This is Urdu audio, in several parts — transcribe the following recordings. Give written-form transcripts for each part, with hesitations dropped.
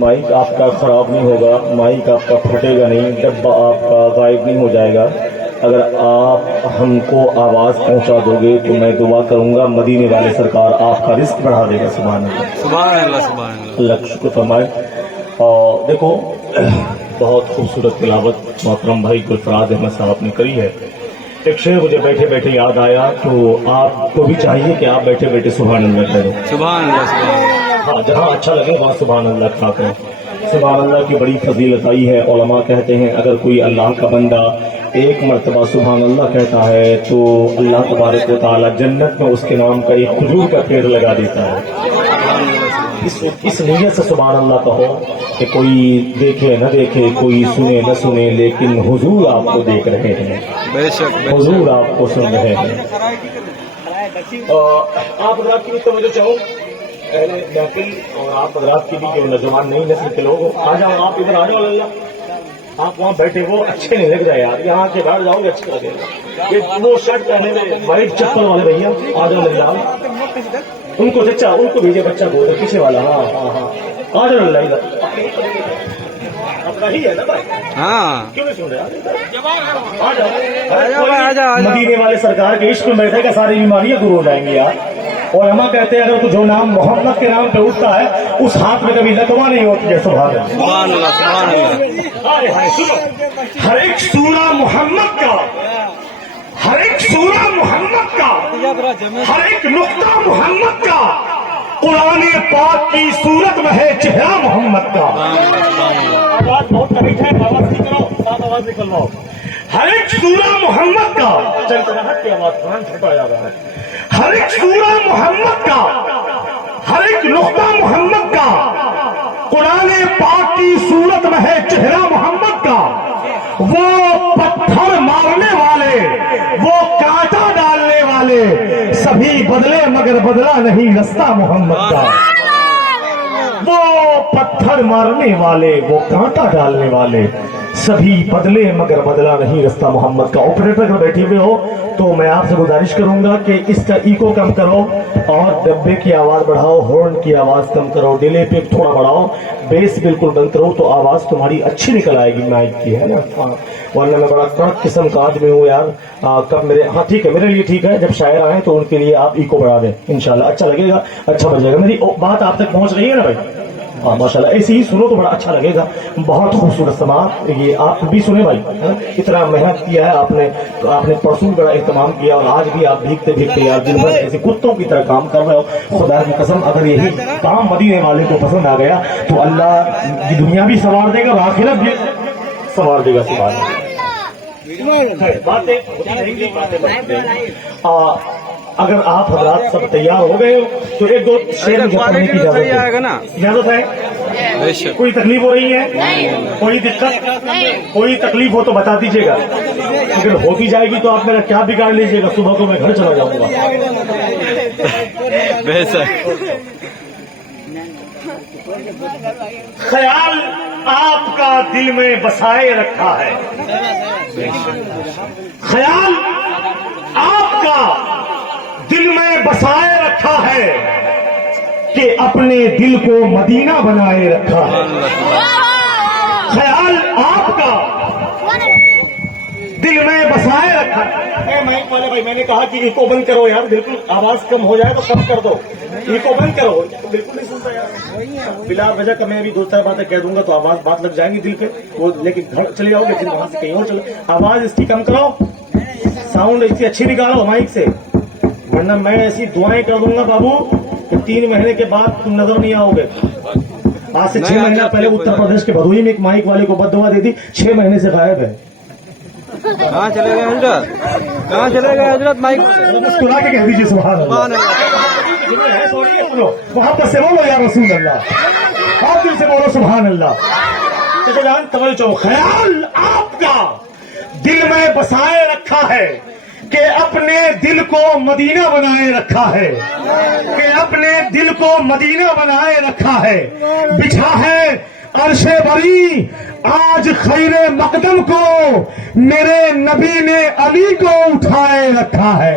مائک آپ کا خراب نہیں ہوگا، مائک آپ کا پھٹے گا نہیں، ڈبہ آپ کا غائب نہیں ہو جائے گا۔ اگر آپ ہم کو آواز پہنچا دو گے تو میں دعا کروں گا مدینے والے سرکار آپ کا رزق بڑھا دے گا۔ سبحان اللہ، سبحان اللہ، سبحان اللہ۔ اللہ کا شکر فرمائے۔ اور دیکھو بہت خوبصورت تلاوت محترم بھائی گلفراد احمد صاحب نے کری ہے۔ ایک شعر مجھے بیٹھے بیٹھے یاد آیا، تو آپ کو بھی چاہیے کہ آپ بیٹھے بیٹھے سبحان اللہ کریں۔ سبحان اللہ، سبحان اللہ۔ ہاں، جہاں اچھا لگے وہاں سبحان اللہ کھا کریں۔ سبحان اللہ کی بڑی فضیلت آئی ہے، علماء کہتے ہیں اگر کوئی اللہ کا بندہ ایک مرتبہ سبحان اللہ کہتا ہے تو اللہ تبارک و تعالی جنت میں اس کے نام کا ایک کھجور کا پیڑ لگا دیتا ہے۔ اس نیت سے سبحان اللہ کہو کہ کوئی دیکھے نہ دیکھے، کوئی سنے نہ سنے، لیکن حضور آپ کو دیکھ رہے ہیں، بے شک، بے شک۔ حضور آپ کو سن رہے ہیں۔ آپ حضرات کی بھی توجہ چاہو، اہل محفل اور آپ حضرات کی بھی جو نوجوان نئی نسل کے لوگ ہو، آ جاؤ، آپ ادھر آ جاؤ۔ اللہ، آپ وہاں بیٹھے ہو اچھے نہیں لگ جائے یار، یہاں کے بیٹھ جاؤ گے اچھا لگے گا۔ یہ وہ شرٹ پہنے ہوئے وائٹ چپل والے بھیا آ جاؤ، لگ جاؤ ان کو، چچا ان کو بھیجے، بچہ بول رہے پیچھے والا، ہاں ہاں ہاں آ جاؤ اللہ ادھر، اپنا ہی ہے نا بھائی، ہاں، کیوں نہیں سن رہے؟ آ آ جاؤ، جاؤ آ جاؤ۔ مدینے والے سرکار کے عشق میں بیٹھے گا، ساری بیماریاں دور ہو جائیں گی یار۔ اور ہم کہتے ہیں اگر جو نام محمد کے نام پہ اٹھتا ہے اس ہاتھ میں کبھی لقمہ نہیں ہوتی ہے۔ سبحان اللہ، سبحان اللہ، سبحان اللہ۔ ہر ایک سورہ محمد کا، ہر ایک سورہ محمد کا، ہر ایک نقطہ محمد کا، قرآن پاک کی صورت میں ہے چہرہ محمد کا۔ آواز بہت قریب ہے، آواز نہیں کرو، ساتھ آواز نکلواؤ۔ ہر ایک سورہ محمد کا، چل کر ہٹ کے آواز قرآن چھٹا جا رہا ہے۔ ہر ایک سورہ محمد کا، ہر ایک نقطہ محمد کا، قرآن پاک کی صورت میں ہے چہرہ محمد کا۔ وہ پتھر مارنے والے، وہ کانٹا ڈالنے والے سبھی بدلے مگر بدلا نہیں رستہ محمد کا۔ وہ پتھر مارنے والے، وہ کانٹا ڈالنے والے سبھی بدلے مگر بدلا نہیں رستہ محمد کا۔ آپریٹر اگر بیٹھے ہوئے ہو تو میں آپ سے گزارش کروں گا کہ اس کا ایکو کم کرو اور ڈبے کی آواز بڑھاؤ، ہارن کی آواز کم کرو، ڈیلے پہ تھوڑا بڑھاؤ، بیس بالکل بند کرو تو آواز تمہاری اچھی نکل آئے گی مائک کی، ہے نا؟ ورنہ میں بڑا کڑک قسم کا آدمی ہوں یار۔ کب میرے، ہاں ٹھیک ہے، میرے لیے ٹھیک ہے، جب شاعر آئے تو ان کے لیے آپ ایکو بڑھا دیں، انشاءاللہ اچھا لگے گا، اچھا بجے گا۔ میری بات آپ تک پہنچ رہی ہے نا بھائی؟ ہاں ماشاءاللہ، ایسے ہی سنو تو بڑا اچھا لگے گا۔ بہت خوبصورت سماعت، یہ آپ بھی سنیں بھائی، اتنا محنت کیا ہے آپ نے پرسوں بڑا اہتمام کیا اور آج بھی آپ بھیگتے بھیگتے یار دن بھر ایسے کتوں کی طرح کام کر رہے ہو۔ خدا کی قسم اگر یہی کام مدینے والے کو پسند آ گیا تو اللہ کی دنیا بھی سنوار دے گا اور آخرت بھی سنوار دے گا۔ سبحان اللہ۔ اگر آپ حضرات سب تیار ہو گئے ہو تو ایک دو شعر مجھے پڑھنے کی اجازت ہے؟ کوئی تکلیف ہو رہی ہے؟ کوئی دقت، کوئی تکلیف ہو تو بتا دیجیے گا، اگر ہوتی جائے گی تو آپ میرا کیا بگاڑ لیجیے گا، صبح کو میں گھر چلا جاؤں گا۔ خیال آپ کا دل میں بسائے رکھا ہے، خیال آپ کا دل میں بسائے رکھا ہے کہ اپنے دل کو مدینہ بنائے رکھا ہے۔ خیال آپ کا دل میں بسائے رکھا ہے۔ مائک والے بھائی، میں نے کہا کہ ایکو بند کرو یار، بالکل آواز کم ہو جائے تو کم کر دو، ایکو بند کرو، بالکل نہیں سنتا یار۔ بلا وجہ کا میں بھی دو چار باتیں کہہ دوں گا تو آواز بات لگ جائیں گی دل پہ، وہ لیکن گھر چلے جاؤ گے پھر وہاں سے کہیں اور چلے۔ آواز اس کی کم کرو، ساؤنڈ اس کی اچھی نکالو مائک سے، ورنہ میں ایسی دعائیں کر دوں گا بابو کہ 3 مہینے کے بعد تم نظر نہیں آؤ گے۔ آج سے 6 مہینہ پہلے اتر پردیش کے بھدوئی میں ایک مائک والے کو بد دعا دی تھی، 6 مہینے سے غائب ہے۔ کہاں چلے گئے حضرت؟ کہاں چلے گئے حضرت؟ مائک مسکرا کے کہہ دیجیے سبحان اللہ۔ وہاں پر سے بولو یا رسول اللہ، آپ دل سے بولو سبحان اللہ۔ دیکھو جان توجہ چاہو، خیال آپ کا دل میں بسائے رکھا ہے کہ اپنے دل کو مدینہ بنائے رکھا ہے، کہ اپنے دل کو مدینہ بنائے رکھا ہے۔ بچھا ہے عرش بری آج خیر مقدم کو، میرے نبی نے علی کو اٹھائے رکھا ہے۔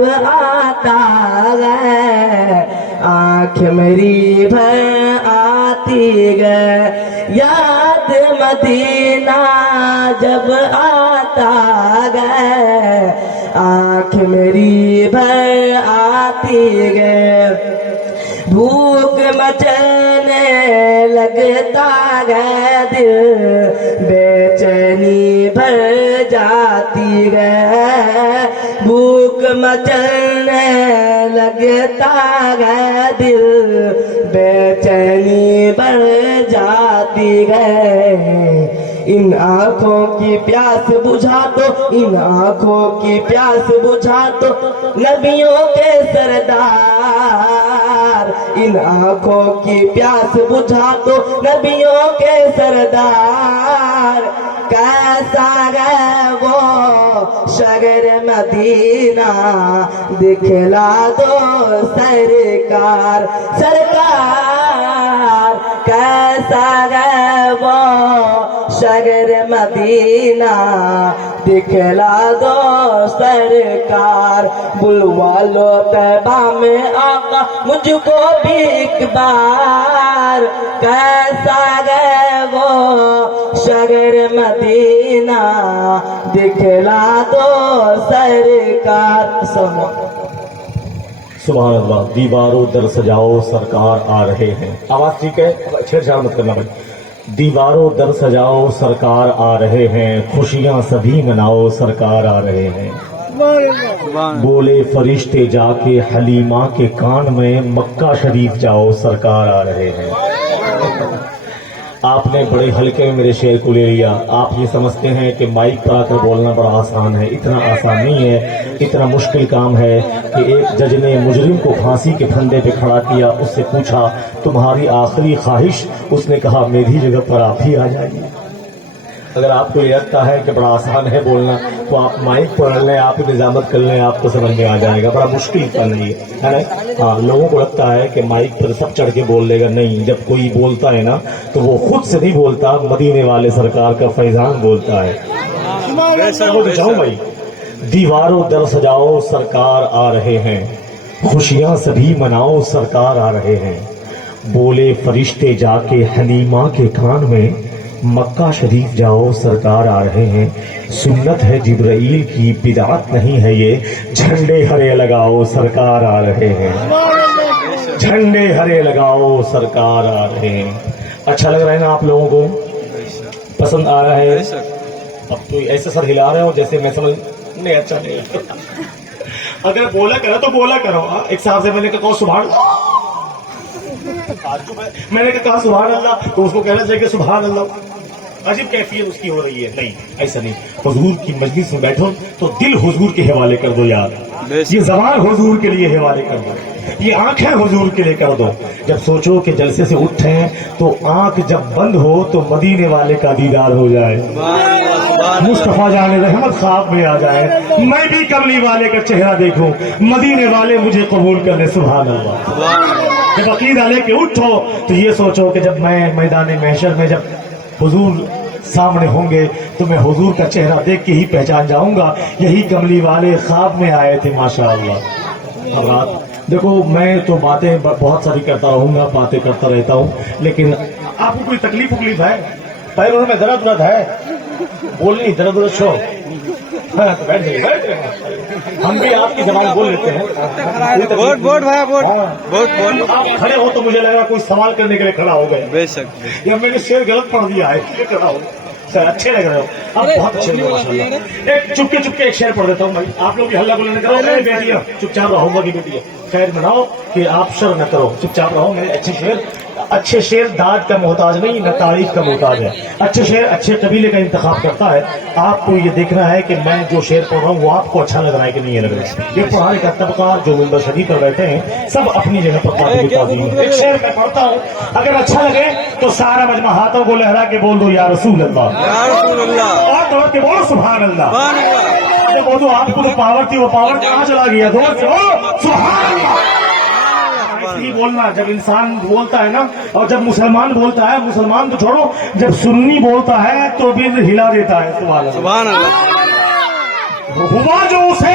جب آتا ہے آنکھ میری بھر آتی ہے یاد مدینہ جب آتا ہے آنکھ میری بھر آتی ہے بھوک مچنے لگتا ہے دل بے چینی بھر جاتی ہے بھوک مچنے لگتا ہے دل بے چینی بھر جاتی ہے ان آنکھوں کی پیاس بجھا دو ان آنکھوں کی پیاس بجھا دو نبیوں کے سردار ان آنکھوں کی پیاس بجھا دو نبیوں کے سردار کیسا ہے وہ شہر مدینہ دکھلا دو سرکار سرکار کیسا ہے وہ شہر مدینہ دکھلا دو سرکار بلوا لو طیبہ میں آقا مجھ کو بھی ایک بار کیسا ہے وہ شہر مدینہ دکھلا دو سرکار سبحان اللہ دیواروں در سجاؤ سرکار آ رہے ہیں آواز ٹھیک ہے چھیڑ چھاڑ مت کرنا بھائی دیواروں در سجاؤ سرکار آ رہے ہیں خوشیاں سبھی مناؤ سرکار آ رہے ہیں بولے فرشتے جا کے حلیمہ کے کان میں مکہ شریف جاؤ سرکار آ رہے ہیں آپ نے بڑے ہلکے میں میرے شعر کو لے لیا آپ یہ سمجھتے ہیں کہ مائک پر آ کر بولنا بڑا آسان ہے اتنا آسان نہیں ہے اتنا مشکل کام ہے کہ ایک جج نے مجرم کو پھانسی کے پھندے پہ کھڑا کیا اس سے پوچھا تمہاری آخری خواہش اس نے کہا میری جگہ پر آپ ہی آ جائیے اگر آپ کو یہ لگتا ہے کہ بڑا آسان ہے بولنا تو آپ مائک پڑھ لیں آپ نظامت کر لیں آپ کو سمجھ میں آ جائے گا بڑا مشکل فن ہے نا ہاں لوگوں کو لگتا ہے کہ مائک پر سب چڑھ کے بول لے گا نہیں جب کوئی بولتا ہے نا تو وہ خود سے نہیں بولتا مدینے والے سرکار کا فیضان بولتا ہے جاؤ بھائی دیواروں در سجاؤ سرکار آ رہے ہیں خوشیاں سبھی مناؤ سرکار آ رہے ہیں بولے فرشتے جا کے حلیمہ کے کان میں مکہ شریف جاؤ سرکار آ رہے ہیں سنت ہے جبرائیل کی بدعت نہیں ہے یہ جھنڈے ہرے لگاؤ سرکار آ رہے ہیں جھنڈے ہرے لگاؤ سرکار آ رہے ہیں اچھا لگ رہا ہے نا آپ لوگوں کو پسند آ رہا ہے اب تو ایسے سر ہلا رہے ہو جیسے میں سمجھ نہیں اچھا نہیں اگر بولا کرو تو بولا کرو ایک صاحب سے میں نے کہا سبحان میں نے کہا سبحان اللہ تو اس کو کہنا چاہیے کہ سبحان اللہ عجیب کیفیت اس کی ہو رہی ہے نہیں ایسا نہیں حضور کی مجلس میں بیٹھو تو دل حضور کے حوالے کر دو یار یہ زبان حضور کے لیے حوالے کر دو یہ آنکھیں حضور کے لیے کر دو جب سوچو کہ جلسے سے اٹھیں تو آنکھ جب بند ہو تو مدینے والے کا دیدار ہو جائے مصطفیٰ جان رحمت خواب میں آ جائے میں بھی کملی والے کا چہرہ دیکھوں مدینے والے مجھے قبول کر لے سبحان اللہ جب عقیدہ لے کے اٹھو تو یہ سوچو کہ جب میں میدان محشر میں جب حضور سامنے ہوں گے تو میں حضور کا چہرہ دیکھ کے ہی پہچان جاؤں گا یہی کملی والے خواب میں آئے تھے ماشاءاللہ اب رات دیکھو میں تو باتیں بہت ساری کرتا رہوں گا باتیں کرتا رہتا ہوں لیکن آپ کو کوئی تکلیف ہے پیروں میں درد ہے بولنی درد چھو ہم بھی آپ کی زبان بول لیتے ہیں آپ کھڑے ہو تو مجھے لگ رہا کوئی سوال کرنے کے لیے کھڑا ہو گئے بے شک یا میں نے شعر غلط پڑھ دیا ہے کھڑا ہو سر اچھے لگ رہے ہو آپ بہت اچھے لگ رہے ہو ایک چپکے ایک شعر پڑھ دیتا ہوں بھائی آپ لوگ ہلہ بولنے کا بیٹی چپ چاپ رہو گا کہ بیٹی خیر بناؤ کہ آپ شر نہ کرو چپ چاپ رہو میرے اچھے شعر داد کا محتاج نہیں نہ تعریف کا محتاج ہے اچھے شعر اچھے قبیلے کا انتخاب کرتا ہے آپ کو یہ دیکھنا ہے کہ میں جو شعر پڑھ رہا ہوں وہ آپ کو اچھا لگ رہا ہے کہ نہیں لگ رہا ہے یہ پڑھانے کا طبقہ جو ممبر شریف پر بیٹھے ہیں سب اپنی جگہ پر ایک شعر میں پڑھتا ہوں اگر اچھا لگے تو سارا مجمع ہاتھوں کو لہرا کے بول دو یا رسول اللہ اور دوڑ کے بولو سبحان اللہ وہ تو آپ کو تو پاور تھی وہ پاور کہاں چلا گیا دوڑ سے بولو سبحان اللہ بولنا جب انسان بولتا ہے نا اور جب مسلمان بولتا ہے مسلمان تو چھوڑو جب سنی بولتا ہے تو بھی ہلا دیتا ہے سبحان اللہ ہوا جو اسے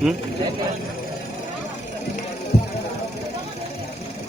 ہوں؟